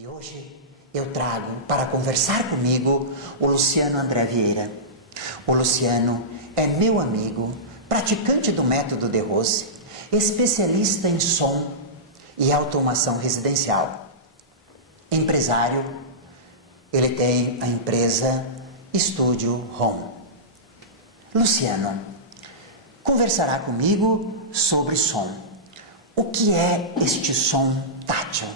E hoje eu trago para conversar comigo o Luciano André Vieira. O Luciano é meu amigo, praticante do método de Rose, especialista em som e automação residencial. Empresário, ele tem a empresa Estúdio Home. Luciano conversará comigo sobre som. O que é este som tátil?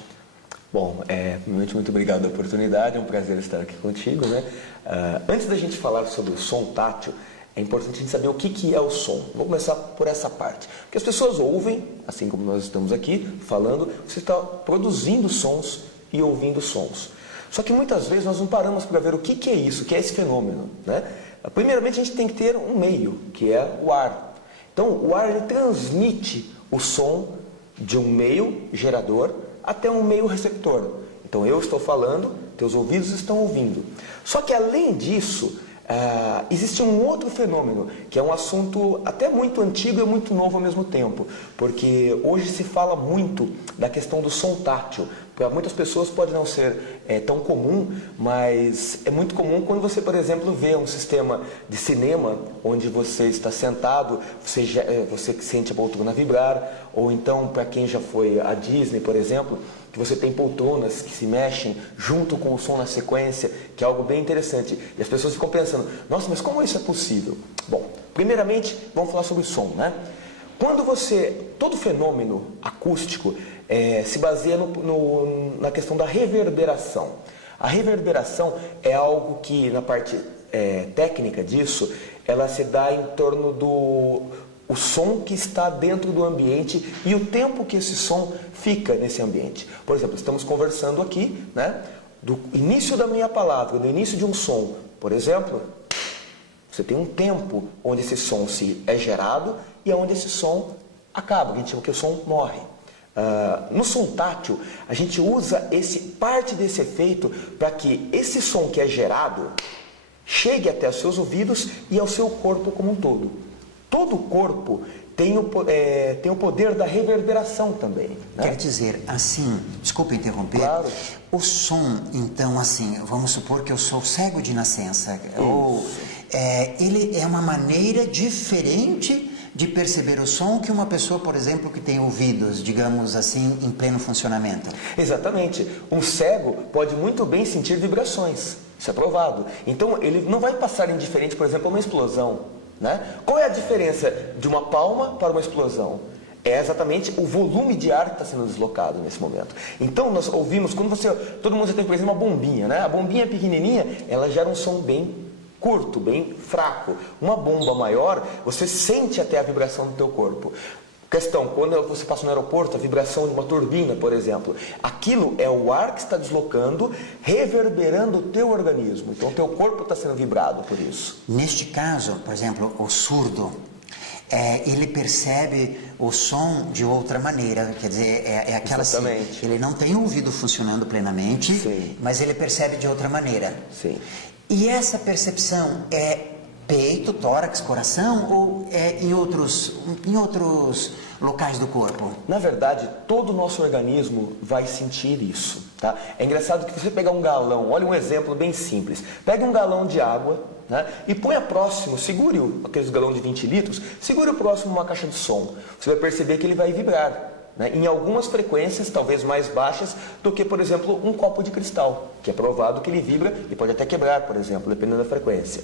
Bom, primeiramente, muito obrigado pela oportunidade, é um prazer estar aqui contigo, né? Antes da gente falar sobre o som tátil, é importante a gente saber o que é o som. Vou começar por essa parte. Porque as pessoas ouvem, assim como nós estamos aqui falando, você está produzindo sons e ouvindo sons. Só que muitas vezes nós não paramos para ver o que é isso, o que é esse fenômeno, né? Primeiramente, a gente tem que ter um meio, que é o ar. Então, o ar ele transmite o som de um meio gerador até um meio receptor. Então eu estou falando, teus ouvidos estão ouvindo. Só que além disso, existe um outro fenômeno, que é um assunto até muito antigo e muito novo ao mesmo tempo. Porque hoje se fala muito da questão do som tátil. Para muitas pessoas pode não ser tão comum, mas é muito comum quando você, por exemplo, vê um sistema de cinema onde você está sentado, você sente a poltrona vibrar, ou então, para quem já foi à Disney, por exemplo, que você tem poltronas que se mexem junto com o som na sequência, que é algo bem interessante. E as pessoas ficam pensando, nossa, mas como isso é possível? Bom, primeiramente, vamos falar sobre o som, né? Todo fenômeno acústico se baseia na questão da reverberação. A reverberação é algo que, na parte técnica disso, ela se dá em torno do som que está dentro do ambiente e o tempo que esse som fica nesse ambiente. Por exemplo, estamos conversando aqui, né, do início da minha palavra, do início de um som, por exemplo, você tem um tempo onde esse som é gerado e onde esse som acaba, que a gente chama que o som morre. No som tátil, a gente usa parte desse efeito para que esse som que é gerado chegue até os seus ouvidos e ao seu corpo como um todo. Todo o corpo tem o poder da reverberação também, né? Quer dizer, assim, desculpe interromper, claro. O som, então, assim, vamos supor que eu sou cego de nascença, ou ele é uma maneira diferente de perceber o som que uma pessoa, por exemplo, que tem ouvidos, digamos assim, em pleno funcionamento. Exatamente. Um cego pode muito bem sentir vibrações, isso é provado. Então, ele não vai passar indiferente, por exemplo, a uma explosão, né? Qual é a diferença de uma palma para uma explosão? É exatamente o volume de ar que está sendo deslocado nesse momento. Então, nós ouvimos, todo mundo já tem, por exemplo, uma bombinha, né? A bombinha pequenininha, ela gera um som bem curto, bem fraco. Uma bomba maior, você sente até a vibração do teu corpo. Questão, quando você passa no aeroporto, a vibração de uma turbina, por exemplo, aquilo é o ar que está deslocando, reverberando o teu organismo. Então, o teu corpo está sendo vibrado por isso. Neste caso, por exemplo, o surdo, ele percebe o som de outra maneira, quer dizer, é aquela assim, ele não tem o ouvido funcionando plenamente, sim, mas ele percebe de outra maneira. Sim. E essa percepção é peito, tórax, coração ou é em outros locais do corpo? Na verdade, todo o nosso organismo vai sentir isso, tá? É engraçado que você pegar um galão, olha um exemplo bem simples. Pega um galão de água, né, e ponha próximo, segure aqueles galão de 20 litros, segure o próximo uma caixa de som. Você vai perceber que ele vai vibrar, né, em algumas frequências, talvez mais baixas, do que, por exemplo, um copo de cristal, que é provado que ele vibra e pode até quebrar, por exemplo, dependendo da frequência.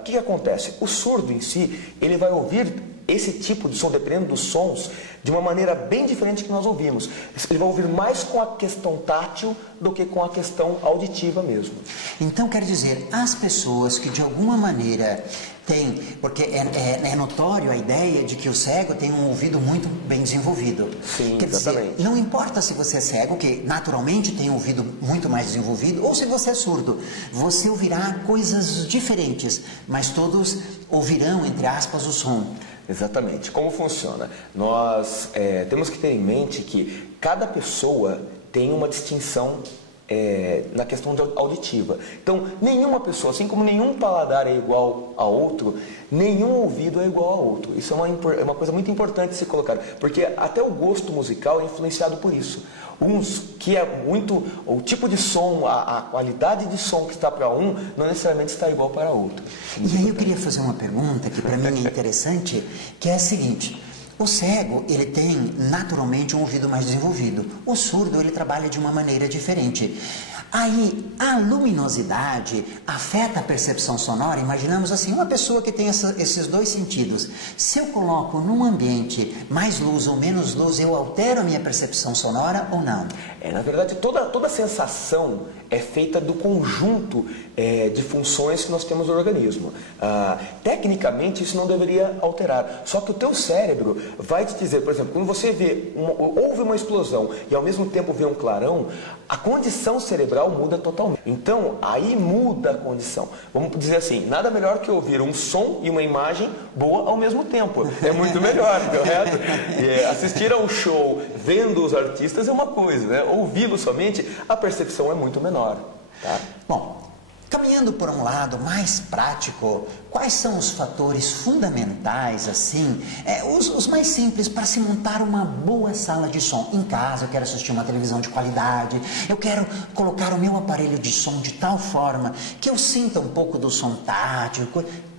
O que acontece? O surdo em si, ele vai ouvir esse tipo de som, dependendo dos sons, de uma maneira bem diferente que nós ouvimos. Ele vai ouvir mais com a questão tátil do que com a questão auditiva mesmo. Então, quer dizer, as pessoas que de alguma maneira têm, porque é notório a ideia de que o cego tem um ouvido muito bem desenvolvido. Sim, quer exatamente. dizer, não importa se você é cego, que naturalmente tem um ouvido muito mais desenvolvido, ou se você é surdo, você ouvirá coisas diferentes, mas todos ouvirão, entre aspas, o som. Exatamente. Como funciona? Nós temos que ter em mente que cada pessoa tem uma distinção na questão auditiva. Então, nenhuma pessoa, assim como nenhum paladar é igual a outro, nenhum ouvido é igual a outro. Isso é uma coisa muito importante de se colocar, porque até o gosto musical é influenciado por isso. Uns que é muito, o tipo de som, a qualidade de som que está para um, não necessariamente está igual para outro. E aí eu queria fazer uma pergunta que para mim é interessante, que é a seguinte: o cego, ele tem naturalmente um ouvido mais desenvolvido. O surdo, ele trabalha de uma maneira diferente. Aí, a luminosidade afeta a percepção sonora. Imaginamos assim, uma pessoa que tem esses dois sentidos. Se eu coloco num ambiente mais luz ou menos luz, eu altero a minha percepção sonora ou não? Na verdade, toda sensação é feita do conjunto de funções que nós temos no organismo. Tecnicamente, isso não deveria alterar. Só que o teu cérebro vai te dizer, por exemplo, quando você ouve uma explosão e ao mesmo tempo vê um clarão, a condição cerebral muda totalmente. Então, aí muda a condição. Vamos dizer assim, nada melhor que ouvir um som e uma imagem boa ao mesmo tempo. É muito melhor, correto? Assistir a um show vendo os artistas é uma coisa, né? Ouvi-lo somente, a percepção é muito menor. Tá? Bom, caminhando por um lado mais prático, quais são os fatores fundamentais, assim, os mais simples para se montar uma boa sala de som? Em casa, eu quero assistir uma televisão de qualidade, eu quero colocar o meu aparelho de som de tal forma que eu sinta um pouco do som tátil.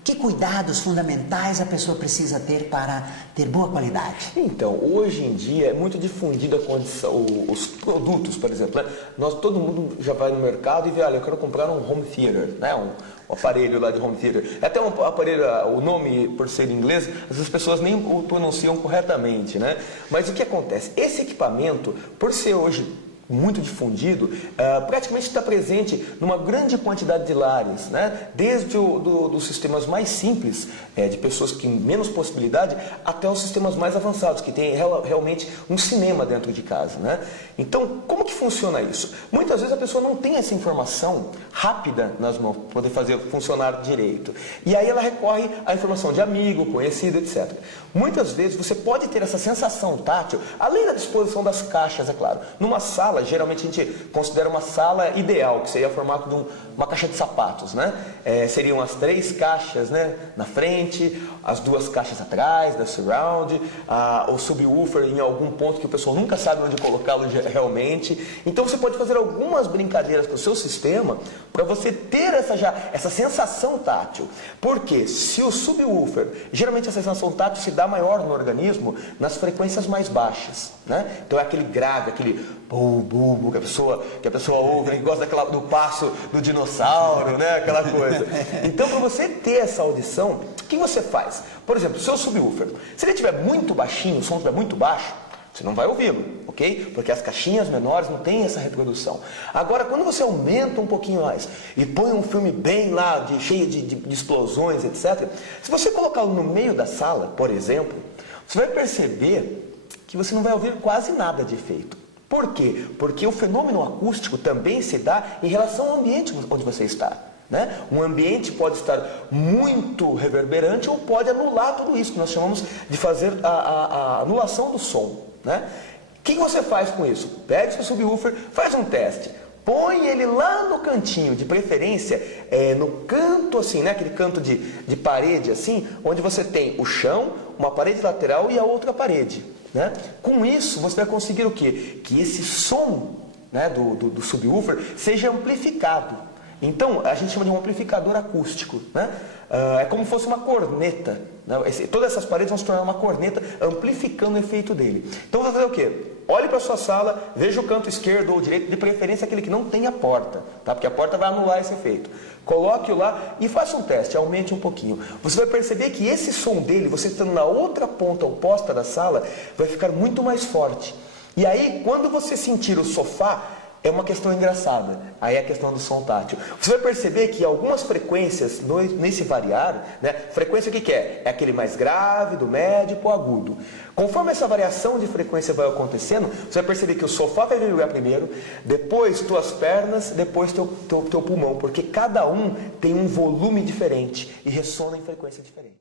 Que cuidados fundamentais a pessoa precisa ter para ter boa qualidade? Então, hoje em dia é muito difundida a condição, os produtos, por exemplo, né? Todo mundo já vai no mercado e vê, olha, eu quero comprar um home theater, né? Um aparelho lá de home theater. É até um aparelho, o nome, por ser em inglês, as pessoas nem o pronunciam corretamente, né? Mas o que acontece? Esse equipamento, por ser hoje muito difundido, praticamente está presente numa grande quantidade de lares, né? Desde dos sistemas mais simples, de pessoas que têm menos possibilidade, até os sistemas mais avançados, que têm realmente um cinema dentro de casa, né? Então, como que funciona isso? Muitas vezes a pessoa não tem essa informação rápida nas mãos para poder fazer funcionar direito. E aí ela recorre à informação de amigo, conhecido, etc. Muitas vezes você pode ter essa sensação tátil, além da disposição das caixas, é claro. Numa sala, geralmente a gente considera uma sala ideal, que seria o formato de uma caixa de sapatos, né? Seriam as 3 caixas, né, na frente, as 2 caixas atrás, da surround, o subwoofer em algum ponto que o pessoal nunca sabe onde colocá-lo realmente. Então você pode fazer algumas brincadeiras com o seu sistema para você ter essa sensação tátil. Porque se o subwoofer, geralmente a sensação tátil se dá maior no organismo nas frequências mais baixas, né? Então é aquele grave, aquele bu, que a pessoa ouve, que gosta do passo do dinossauro, né? Aquela coisa. Então, para você ter essa audição, o que você faz? Por exemplo, o seu subwoofer, se ele estiver muito baixinho, o som estiver muito baixo, você não vai ouvi-lo, ok? Porque as caixinhas menores não têm essa reprodução. Agora, quando você aumenta um pouquinho mais e põe um filme bem lá, cheio de explosões, etc., se você colocá-lo no meio da sala, por exemplo, você vai perceber que você não vai ouvir quase nada de efeito. Por quê? Porque o fenômeno acústico também se dá em relação ao ambiente onde você está, né? Um ambiente pode estar muito reverberante ou pode anular tudo isso, que nós chamamos de fazer a anulação do som, né? O que você faz com isso? Pega o seu subwoofer, faz um teste. Põe ele lá no cantinho, de preferência, no canto assim, né? Aquele canto de parede assim, onde você tem o chão, uma parede lateral e a outra parede, né? Com isso, você vai conseguir o quê? Que esse som, né, do subwoofer seja amplificado. Então, a gente chama de um amplificador acústico, né? É como se fosse uma corneta, né? Todas essas paredes vão se tornar uma corneta, amplificando o efeito dele. Então, você vai fazer o quê? Olhe para a sua sala, veja o canto esquerdo ou direito, de preferência aquele que não tem a porta, tá? Porque a porta vai anular esse efeito. Coloque-o lá e faça um teste, aumente um pouquinho. Você vai perceber que esse som dele, você estando na outra ponta oposta da sala, vai ficar muito mais forte. E aí, quando você sentir o sofá, é uma questão engraçada. Aí é a questão do som tátil. Você vai perceber que algumas frequências nesse variar, né? Frequência o que é? É aquele mais grave, do médio para o agudo. Conforme essa variação de frequência vai acontecendo, você vai perceber que o sofá vai vibrar primeiro, depois tuas pernas, depois teu pulmão, porque cada um tem um volume diferente e ressona em frequência diferente.